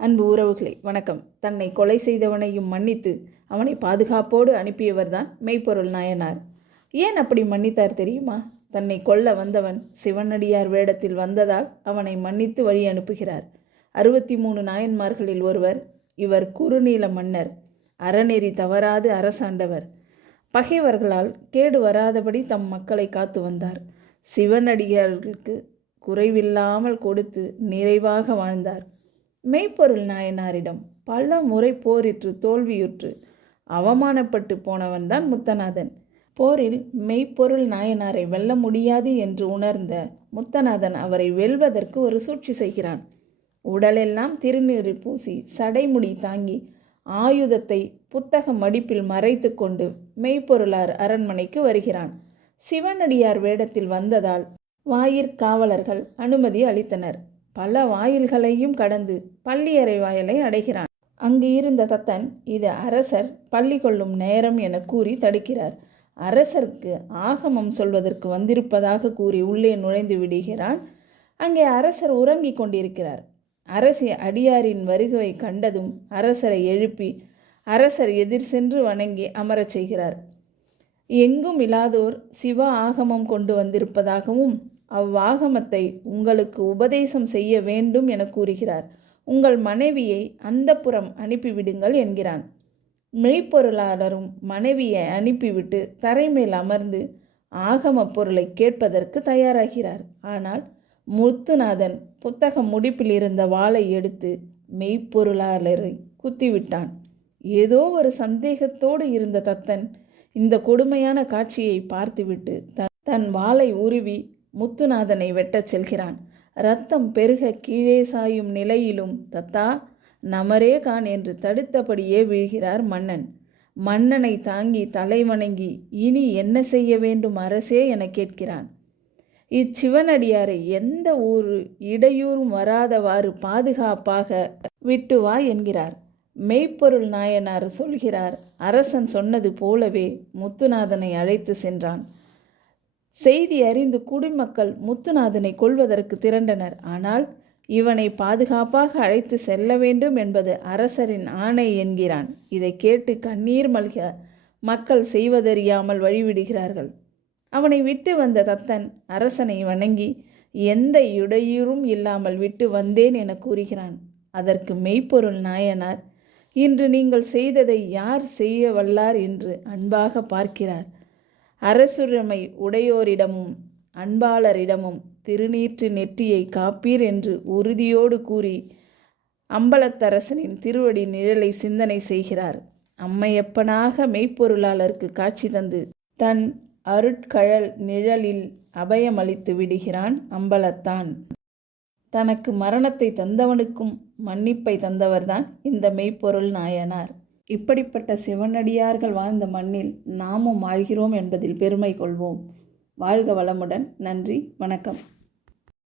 அன்பு உறவுகளே வணக்கம். தன்னை கொலை செய்தவனையும் மன்னித்து அவனை பாதுகாப்போடு அனுப்பியவர்தான் மெய்ப்பொருள் நாயனார். ஏன் அப்படி மன்னித்தார் தெரியுமா? தன்னை கொல்ல வந்தவன் சிவனடியார் வேடத்தில் வந்ததால் அவனை மன்னித்து வழி அனுப்புகிறார். 63 நாயன்மார்களில் ஒருவர் இவர். குறுநீல மன்னர், அறநெறி தவறாது அரசாண்டவர். பகைவர்களால் கேடு வராதபடி தம் மக்களை காத்து வந்தார். சிவனடியார்களுக்கு குறைவில்லாமல் கொடுத்து நிறைவாக வாழ்ந்தார். மெய்ப்பொருள் நாயனாரிடம் பல முறை போரிட்டு தோல்வியுற்று அவமானப்பட்டு போனவன்தான் முத்தநாதன். போரில் மெய்ப்பொருள் நாயனாரை வெல்ல முடியாது என்று உணர்ந்த முத்தநாதன் அவரை வெல்வதற்கு ஒரு சூழ்ச்சி செய்கிறான். உடலெல்லாம் திருநீறு பூசி சடைமுடி தாங்கி ஆயுதத்தை புத்தக மடிப்பில் மறைத்து கொண்டு மெய்ப்பொருளார் அரண்மனைக்கு வருகிறான். சிவனடியார் வேடத்தில் வந்ததால் வாயிற்காவலர்கள் அனுமதி அளித்தனர். பல வாயில்களையும் கடந்து பள்ளியறை வாயிலை அடைகிறான். அங்கு இருந்த தத்தன் இது அரசர் பள்ளி கொள்ளும் நேரம் என கூறி தடுக்கிறார். அரசருக்கு ஆகமம் சொல்வதற்கு வந்திருப்பதாக கூறி உள்ளே நுழைந்து விடுகிறான். அங்கே அரசர் உறங்கிக் கொண்டிருக்கிறார். அரசி அடியாரின் வருகை கண்டதும் அரசரை எழுப்பி அரசர் எதிர் சென்று வணங்கி அமரச் செய்கிறார். எங்கும் இல்லாதோர் சிவ ஆகமம் கொண்டு வந்திருப்பதாகவும் அவ்வாகமத்தை உங்களுக்கு உபதேசம் செய்ய வேண்டும் என கூறுகிறார். உங்கள் மனைவியை அந்தப்புறம் அனுப்பிவிடுங்கள் என்கிறான். மெய்ப்பொருளாளரும் மனைவியை அனுப்பிவிட்டு தரைமேல் அமர்ந்து ஆகம பொருளை கேட்பதற்கு தயாராகிறார். ஆனால் முத்துநாதன் புத்தக முடிப்பில் இருந்த வாளை எடுத்து மெய்ப்பொருளாளரை குத்திவிட்டான். ஏதோ ஒரு சந்தேகத்தோடு இருந்த தத்தன் இந்த கொடுமையான காட்சியை பார்த்துவிட்டு தன் வாளை உருவி முத்துநாதனை வெட்டச் செல்கிறான். இரத்தம் பெருக கீழே சாயும் நிலையிலும் தத்தா நமரே கான் என்று தடுத்தபடியே வீழ்கிறார் மன்னன். மன்னனை தாங்கி தலை வணங்கி இனி என்ன செய்ய வேண்டும் அரசே என கேட்கிறான். இச்சிவனடியாரை எந்த ஒரு இடையூறும் வராதவாறு பாதுகாப்பாக விட்டு வா என்கிறார். மெய்ப்பொருள் நாயனார் சொல்கிறார். அரசன் சொன்னது போலவே முத்துநாதனை அழைத்து சென்றான். செய்தி அறிந்து குடிமக்கள் முத்துநாதனை கொல்வதற்கு திரண்டனர். ஆனால் இவனை பாதுகாப்பாக அழைத்து செல்ல வேண்டும் என்பது அரசரின் ஆணை என்கிறான். இதை கேட்டு கண்ணீர் மல்க மக்கள் செய்வதறியாமல் வழிவிடுகிறார்கள். அவனை விட்டு வந்த தத்தன் அரசனை வணங்கி எந்த இடையூறும் இல்லாமல் விட்டு வந்தேன் என கூறுகிறான். அதற்கு மெய்ப்பொருள் நாயனார், இன்று நீங்கள் செய்ததை யார் செய்ய வல்லார் என்று அன்பாக பார்க்கிறார். அரசுரிமை உடையோரிடமும் அன்பாளரிடமும் திருநீற்று நெற்றியை காப்பீர் என்று உறுதியோடு கூறி அம்பலத்தரசனின் திருவடி நிழலை சிந்தனை செய்கிறார். அம்மையப்பனாக மெய்ப்பொருளாளருக்கு காட்சி தந்து தன் அருட்கழல் நிழலில் அபயமளித்து விடுகிறான் அம்பலத்தான். தனக்கு மரணத்தை தந்தவனுக்கும் மன்னிப்பை தந்தவர்தான் இந்த மெய்ப்பொருள் நாயனார். இப்படிப்பட்ட சிவனடியார்கள் வாழ்ந்த மண்ணில் நாமும் வாழ்கிறோம் என்பதில் பெருமை கொள்வோம். வாழ்க வளமுடன். நன்றி, வணக்கம்.